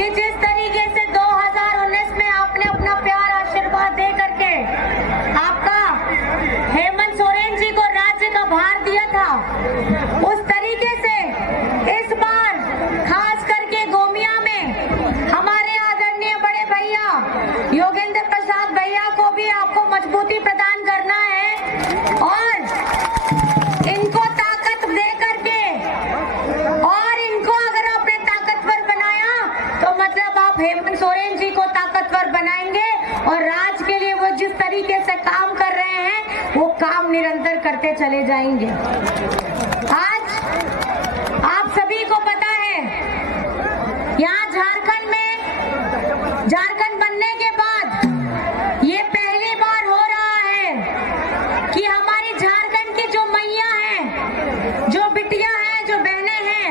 कि जिस तरीके से 2019 में आपने अपना प्यार आशीर्वाद दे करके आपका हेमंत सोरेन जी को राज्य का भार दिया था, उस तरीके से इस बार खास करके गोमिया में हमारे आदरणीय बड़े भैया योगेंद्र प्रसाद भैया को भी आपको मजबूती प्रदान करना है और इनको ताकत दे करके और इनको अगर आपने ताकतवर बनाया तो मतलब आप हेमंत सोरेन जी को ताकतवर बनाएंगे और राज्य के लिए वो जिस तरीके से काम कर रहे हैं वो काम निरंतर करते चले जाएंगे। आज आप सभी को पता है यहाँ झारखंड बनने के बाद ये पहली बार हो रहा है कि हमारी झारखंड की जो मैया हैं, जो बिटिया हैं, जो बहनें हैं,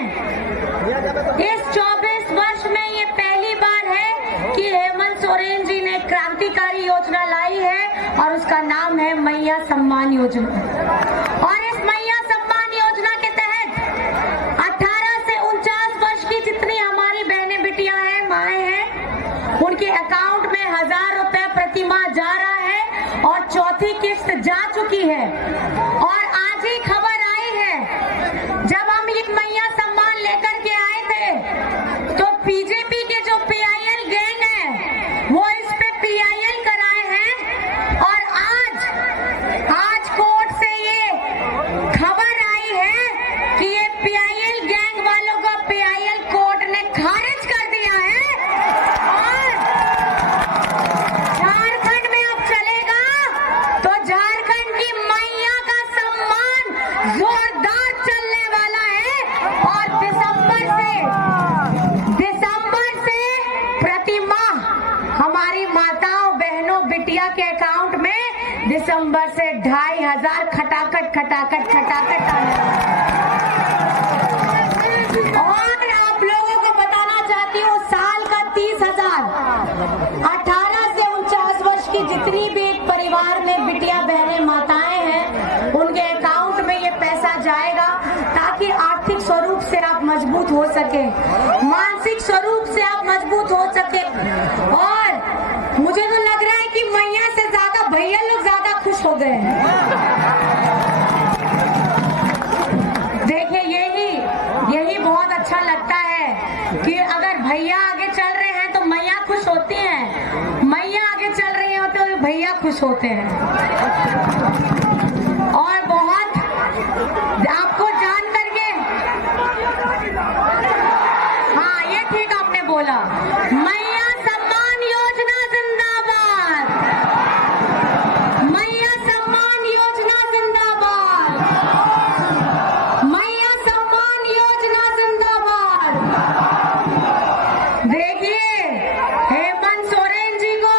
इस 24 वर्ष में ये पहली बार है कि हेमंत सोरेन जी ने क्रांतिकारी योजना लाई है और उसका नाम है मैया सम्मान योजना। और इस मैया सम्मान योजना के तहत 18 से 49 वर्ष की जितनी हमारी बहनें बिटियां हैं, माएं हैं, उनके अकाउंट में 1000 रुपए प्रति माह जा रहा है और चौथी किस्त जा चुकी है। और आज ही खबर आई है, जब हम ये मैया सम्मान लेकर के आए थे तो बीजेपी के जो PIL गैंग है वो इस पे PIL कराए हैं और आज कोर्ट से ये खबर आई है कि ये PIL गैंग वालों का PIL कोर्ट ने खारिज कर दिया है और झारखंड में अब चलेगा तो झारखंड की मैया का सम्मान जोरदार चलने वाला है। और दिसंबर से प्रति माह हमारी माताओं बहनों बिटिया के अकाउंट में दिसंबर से 2500 खटाखट आने और आप लोगों को बताना चाहती हूँ साल का 30,000 18 से 49 वर्ष की जितनी भी एक परिवार में बिटिया बहनें माताएं हैं उनके अकाउंट में ये पैसा जाएगा ताकि आर्थिक स्वरूप से आप मजबूत हो सके, मानसिक स्वरूप से आप मजबूत हो सके। और मुझे तो लग रहा है कि मैया से ज्यादा भैया लोग ज्यादा खुश हो गए हैं। देखिए यही बहुत अच्छा लगता है कि अगर भैया आगे चल रहे हैं तो मैया खुश होती हैं, मैया आगे चल रही हो तो भैया खुश होते हैं। और बहुत आपको जान करके, हाँ ये ठीक आपने बोला, मैया सम्मान योजना जिंदाबाद, मैया सम्मान योजना जिंदाबाद, मैया सम्मान योजना जिंदाबाद। देखिए हेमंत सोरेन जी को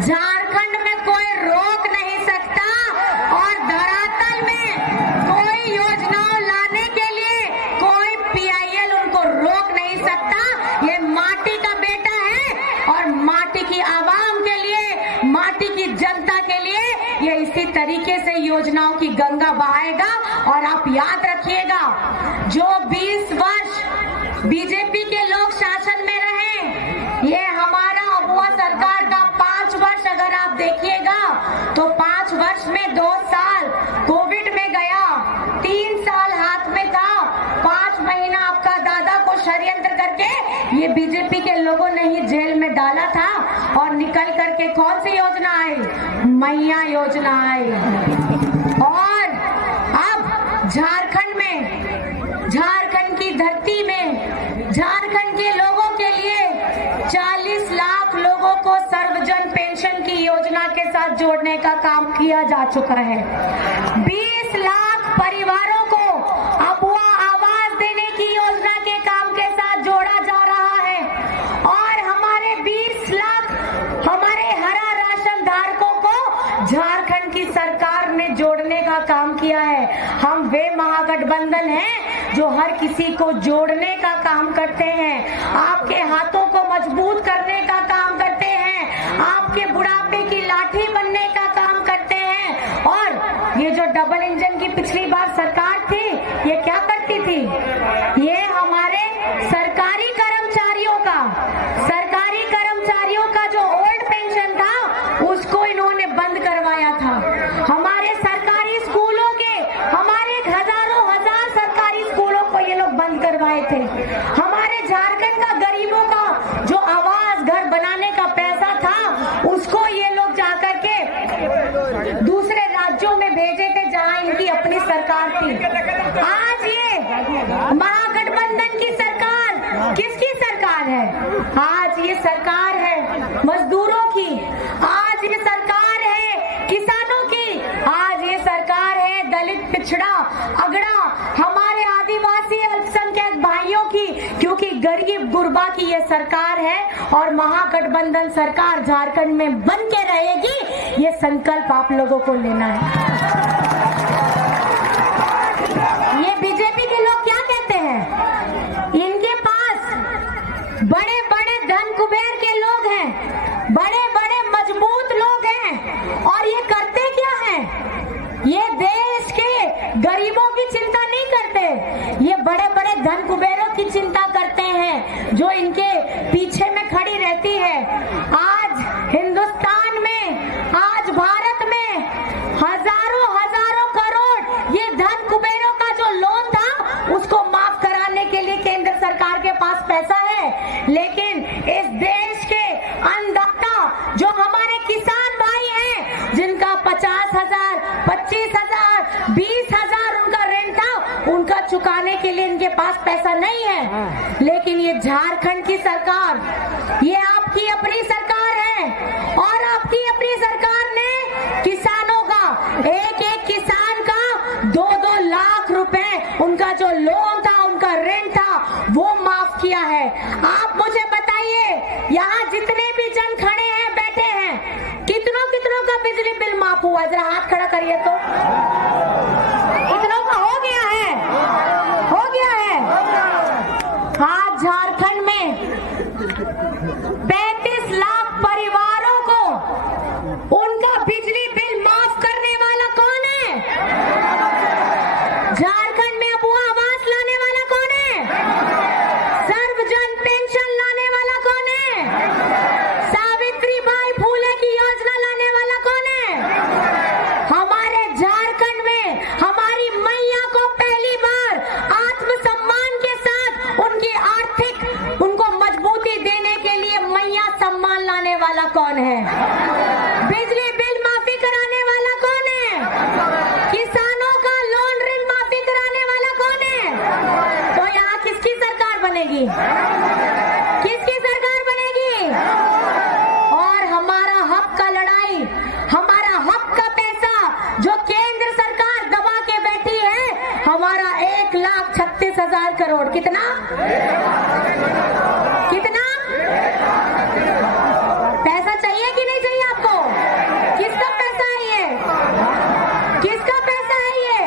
झारखंड में कोई रोक नहीं सकता और धरातल में कोई योजनाओं लाने के लिए कोई PIL उनको रोक नहीं सकता। ये माटी का बेटा है और माटी की आवाम के लिए, माटी की जनता के लिए ये इसी तरीके से योजनाओं की गंगा बहाएगा। और आप याद रखिएगा, जो 20 वर्ष बीजेपी के लोग शासन में रहे, ये हमारा अबुआ सरकार का 5 वर्ष अगर आप देखिएगा तो 5 वर्ष में 2 साल कोविड में गया, 3 साल हाथ में था, 5 महीना आपका दादा को षड्यंत्र करके ये बीजेपी के लोगों ने ही जेल में डाला था और निकल करके कौन सी योजना आई? मैया योजना आई। और अब झारखंड की धरती में झारखंड के लोगों के लिए 40 लाख लोगों को सर्वजन पेंशन की योजना के साथ जोड़ने का काम किया जा चुका है। 20 लाख परिवारों को अबुआ आवास देने की योजना के काम के साथ जोड़ा जा रहा है और हमारे 20 लाख हमारे हरा राशन धारकों को झारखंड की सरकार ने जोड़ने का काम किया है। हम वे महागठबंधन हैं जो हर किसी को जोड़ने का काम करते हैं, आपके हाथों को मजबूत करने का काम करते हैं, आपके बुढ़ापे की लाठी बनने का काम करते हैं। और ये जो डबल इंजन की पिछली बार सरकार थी, ये क्या करती थी? ये हमारे सरकारी कर्मचारी सरकारी कर्मचारियों का जो ओल्ड पेंशन था उसको इन्होंने बंद करवाया था। हमारे सरकारी स्कूलों के, हमारे हजारों हजार सरकारी स्कूलों को ये लोग बंद करवाए थे। हमारे झारखंड का गरीबों का जो आवास घर बनाने का पैसा था उसको ये लोग जाकर के दूसरे राज्यों में भेजे थे जहां इनकी अपनी सरकार थी। आज ये महागठबंधन की सरकार किसकी सरकार है? आज ये सरकार है मजदूरों की, आज ये सरकार है किसानों की, आज ये सरकार है दलित, पिछड़ा, अगड़ा, हमारे आदिवासी अल्पसंख्यक भाइयों की, क्योंकि गरीब गुरबा की ये सरकार है और महागठबंधन सरकार झारखंड में बन के रहेगी। ये संकल्प आप लोगों को लेना है। ये बीजेपी के लोग क्या कहते हैं? इनके पास बड़े बड़े धन कुबेर के लोग हैं, बड़े बड़े मजबूत लोग हैं, और ये करते क्या हैं? ये देश के गरीबों की चिंता नहीं करते, ये बड़े बड़े धन कुबेरों की चिंता करते हैं जो इनके पीछे में खड़ी रहती है। आज हिंदुस्तान में, आज भारत में हजारों हजारों करोड़ ये धन कुबेरों का जो लोन था उसको माफ कराने के लिए केंद्र सरकार के पास पैसा है, लेकिन इस देश के अन्नदाता जो हमारे किसान भाई हैं जिनका 50,000, 25,000, 20,000 उनका ऋण था, उनका चुकाने के लिए इनके पास पैसा नहीं है। लेकिन ये झारखंड की सरकार, ये आपकी अपनी सरकार है और आपकी अपनी सरकार ने किसानों का, एक एक किसान का 2-2 लाख रुपए उनका जो लोन था, उनका ऋण था, वो माफ किया है। आप मुझे बताइए, यहाँ जितने भी जन खड़े हैं, बैठे हैं, कितनों कितनों का बिजली बिल माफ हुआ? जरा हाथ खड़ा करिए तो। कितनों का हो गया है? हो गया है। आज झारखंड में 35 लाख परिवारों को उनका बिजली बिल माफ करने वाला कौन है? झारखंड में अबुआ आवास लाने वाला कौन है? सर्वजन पेंशन लाने वाला कौन है? सावित्रीबाई फूले की योजना लाने वाला कौन है? हमारे झारखंड में हमारी मैया को पहली बार आत्मसम्मान के साथ उनकी आर्थिक, उनको मजबूती देने के लिए मैया सम्मान लाने वाला कौन है? बिजली बिल माफी कराने वाला कौन है? किसानों का लोन ऋण माफी कराने वाला कौन है? तो यहाँ किसकी सरकार बनेगी? किसकी सरकार बनेगी? और हमारा हक का लड़ाई, हमारा हक का पैसा जो केंद्र सरकार दबा के बैठी है, हमारा 1,36,000 करोड़, कितना? कितना पैसा चाहिए कि नहीं चाहिए आपको? किसका पैसा है ये? किसका पैसा है ये?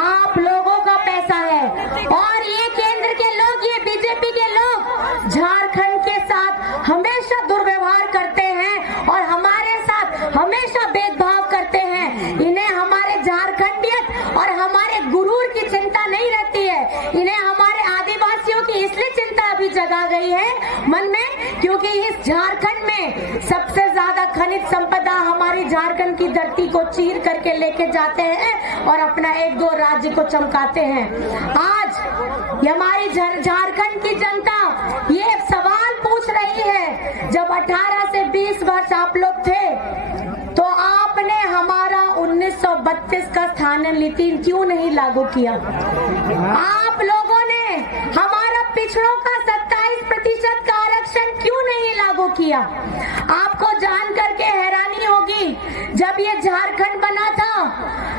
आप लोगों का पैसा है। और ये केंद्र के लोग, ये बीजेपी के लोग झारखंड के साथ हमेशा दुर्व्यवहार करते हैं और हमारे साथ हमेशा भेदभाव करते हैं। इन्हें हमारे झारखंडियत और हमारे गुरूर की चिंता नहीं रहती है, इन्हें हमारे आदिवासियों की इसलिए चिंता अभी जगा गई है मन में, क्योंकि इस झारखंड में सबसे ज्यादा खनिज संपदा हमारी झारखंड की धरती को चीर करके लेके जाते हैं और अपना 1-2 राज्य को चमकाते हैं। आज ये हमारी झारखंड की जनता ये सवाल पूछ रही है, जब 18 से 20 वर्ष आप लोग थे तो आपने हमारा 1932 का स्थान नीति क्यों नहीं लागू किया? आप लोगों ने हमारा पिछड़ों का 27% का आरक्षण क्यों नहीं लागू किया? आपको जान करके हैरानी होगी, जब ये झारखंड बना था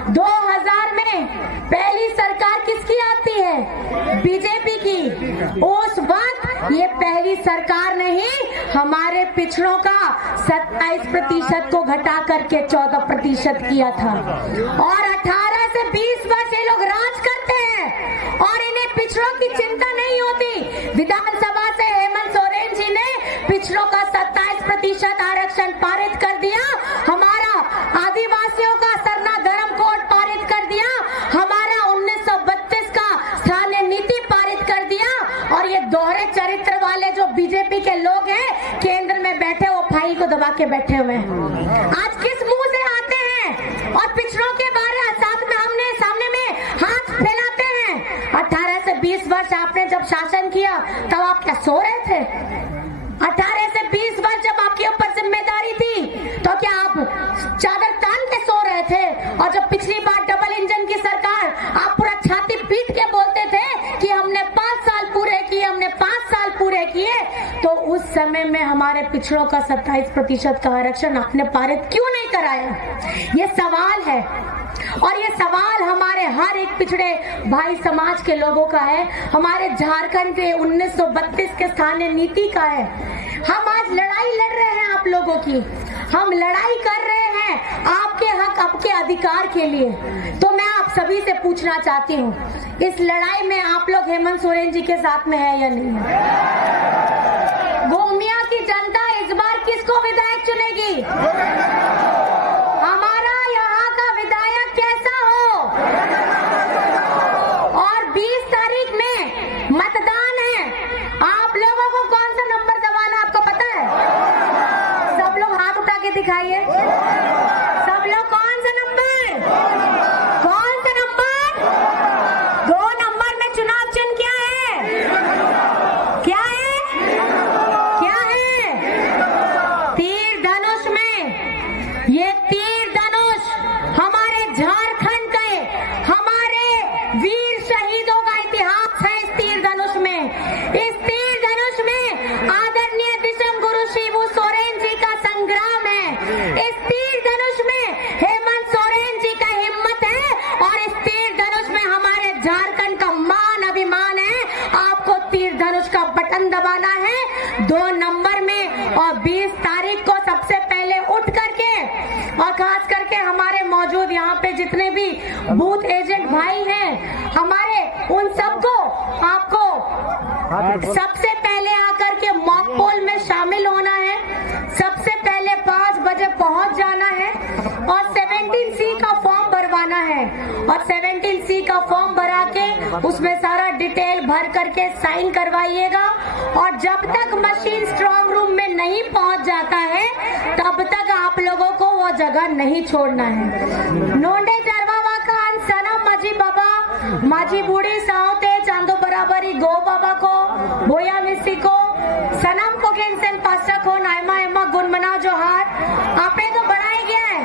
2000 में, पहली सरकार किसकी आती है? बीजेपी की। उस वक्त ये पहली सरकार नहीं, हमारे पिछड़ों का 27% को घटा करके 14% किया था। और 18 से 20 वर्ष ये लोग राज करते हैं और इन्हें पिछड़ों की चिंता नहीं होती। विधानसभा से हेमंत सोरेन जी ने पिछड़ों का 27% आरक्षण पारित कर दिया, हमारा आदिवासियों का सरना धर्म कोड पारित कर दिया, हमारा 1932 का स्थानीय नीति पारित कर दिया, और ये दोहरे चरित्र वाले दबा के बैठे हुए हैं। आज किस मुंह से आते हैं और पिछड़ों के बारे साथ में हमने सामने में हाथ फैलाते हैं। 18 से 20 वर्ष आपने जब शासन किया तब आप क्या सो रहे थे? 18 से 20 वर्ष जब आपके ऊपर जिम्मेदारी थी तो क्या आप चादर तान के सो रहे थे? और जब पिछली बार डबल इंजन की सरकार, आप पूरा छाती पीट के बोलते थे कि हमने 5 साल पूरे किए, हमने 5 साल पूरे किए, तो उस समय में हमारे पिछड़ों का 27% का आरक्षण आपने पारित क्यों नहीं कराया? ये सवाल है और ये सवाल हमारे हर एक पिछड़े भाई समाज के लोगों का है। हमारे झारखंड के 1932 के स्थानीय नीति का है। हम आज लड़ाई लड़ रहे हैं आप लोगों की, हम लड़ाई कर रहे हैं आपके हक, आपके अधिकार के लिए। तो मैं आप सभी से पूछना चाहती हूँ, इस लड़ाई में आप लोग हेमंत सोरेन जी के साथ में है या नहीं है? गोमिया की जनता इस बार किसको विधायक चुनेगी? हमारा यहाँ का विधायक कैसा हो? और 20 तारीख में मतदान है। आप लोगों को कौन सा नंबर दबाना आपको पता है? सब लोग हाथ उठा के दिखाइए। सब लोग कौन सा नंबर? कौन सा नंबर? 2 नंबर में चुनाव चिन्ह क्या है? क्या है? क्या है? तीर धनुष में। ये तीर धनुष हमारे झारखंड के, हमारे वीर शहीदों का इतिहास है। इस तीर धनुष में, इस तीर धनुष में आदरणीय दिसम गुरु शिबू सोरेन जी का संग्राम है। इस तीर धनुष में हेमंत सोरेन जी का हिम्मत है और इस तीर धनुष में हमारे झारखंड का मान अभिमान है। आपको तीर धनुष का बटन दबाना है 2 नंबर में। और 20 तारीख को सबसे पहले उठ करके, और खास करके हमारे मौजूद यहाँ पे जितने भी बूथ एजेंट भाई हैं हमारे, उन सबको आपको सबसे पहले आकर के मॉक पोल में शामिल होना है। सबसे पहले 5 बजे पहुंच जाना है और 17C का फॉर्म भरवाना है। और 17C का फॉर्म भरा के उसमें सारा डिटेल भर करके साइन करवाइएगा। और जब तक मशीन स्ट्रांग रूम में नहीं पहुंच जाता है तब तक आप लोगों को वो जगह नहीं छोड़ना है। नोंडे चरवावा का सनम माझी बाबा, माझी बूढ़ी सावते चांदो बराबरी गो बाबा को, बोया मिस्सी को, सनम को गेंसेन पास्टा को, नायमा एमा गुण मना जो हाथ आपे तो बढ़ाई गया है।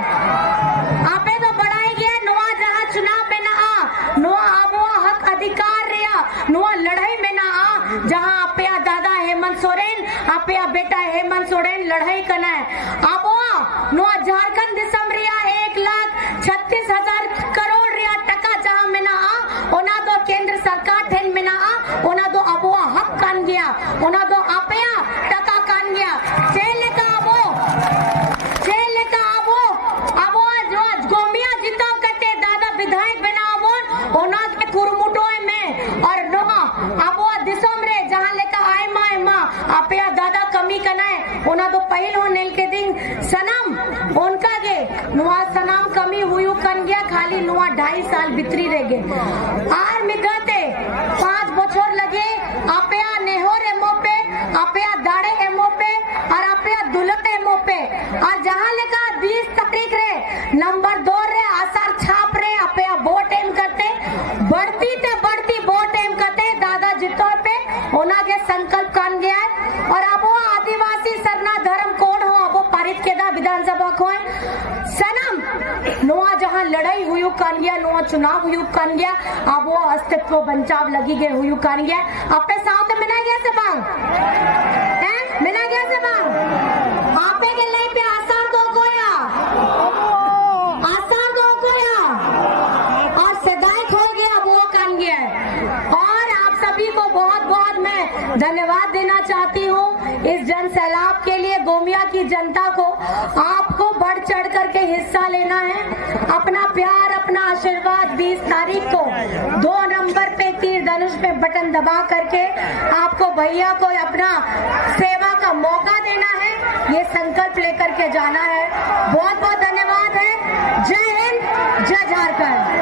आपे तो बढ़ाई गया है। नुआ जहाँ चुनाव में ना आ, नुआ आबुआ हक अधिकार रिया, नुआ लड़ाई में ना आ जहाँ आपे दादा हेमंत सोरेन, आपे बेटा हेमंत सोरेन लड़ाई करना है। आबुआ नुआ झारखंड दिसम रिया 1,36,000 करोड़ रिया टका जहाँ में ना आ, ओना दो केंद्र सरकार ठेन में ना आ, ओना दो आबुआ हक कान गया, ओना दो आपे टका कान गया। चेले का आबो, चेले का आबो, आबो जो गोमिया जिताव करते दादा विधायक बना आबो, ओना के कुरमुटो में और नो आबो दिसम रे जहाँ लेकर आए माँ आपे दादा कमी कनाए, ओना दो पहल हो नेल के दिन सनम उनका गे नुआ सनम कमी हुई कन गया, खाली नुआ 2.5 साल बितरी रह गए। आर मिगते 5 बछर लगे आपे नेहोर एमो पे, आपे दाड़े एमो पे और आपे दुलत एमो पे। और जहाँ लेका 20 तारीख रे नंबर 2 रे आसार छाप रे आपे वोट एम करते, बढ़ती ते बढ़ती वोट एम करते दादा जितो पे होना के संकल्प कान गया है। और अब वो आदिवासी सरना धर्म कोड हो अब पारित केदा विधानसभा को सनम नुआ जहाँ लड़ाई हुई कान गया, नुआ चुनाव हुई कान गया, अब वो अस्तित्व बचाव लगी गए हुई कान गया। आपे साथ मिला गया से बांग है, मिला गया से बांग आपे के लिए पे आसार दो कोया, आसार दो कोया और सदाई खो गया वो कान गया। और आप सभी को बहुत बहुत मैं धन्यवाद देना चाहती हूँ इस जन सैलाब के लिए। गोमिया की जनता को आपको बढ़ चढ़ करके हिस्सा लेना है। अपना प्यार, अपना आशीर्वाद 20 तारीख को 2 नंबर पे तीर धनुष पे बटन दबा करके आपको भैया को अपना सेवा का मौका देना है, ये संकल्प लेकर के जाना है। बहुत बहुत धन्यवाद है। जय हिंद, जय झारखंड।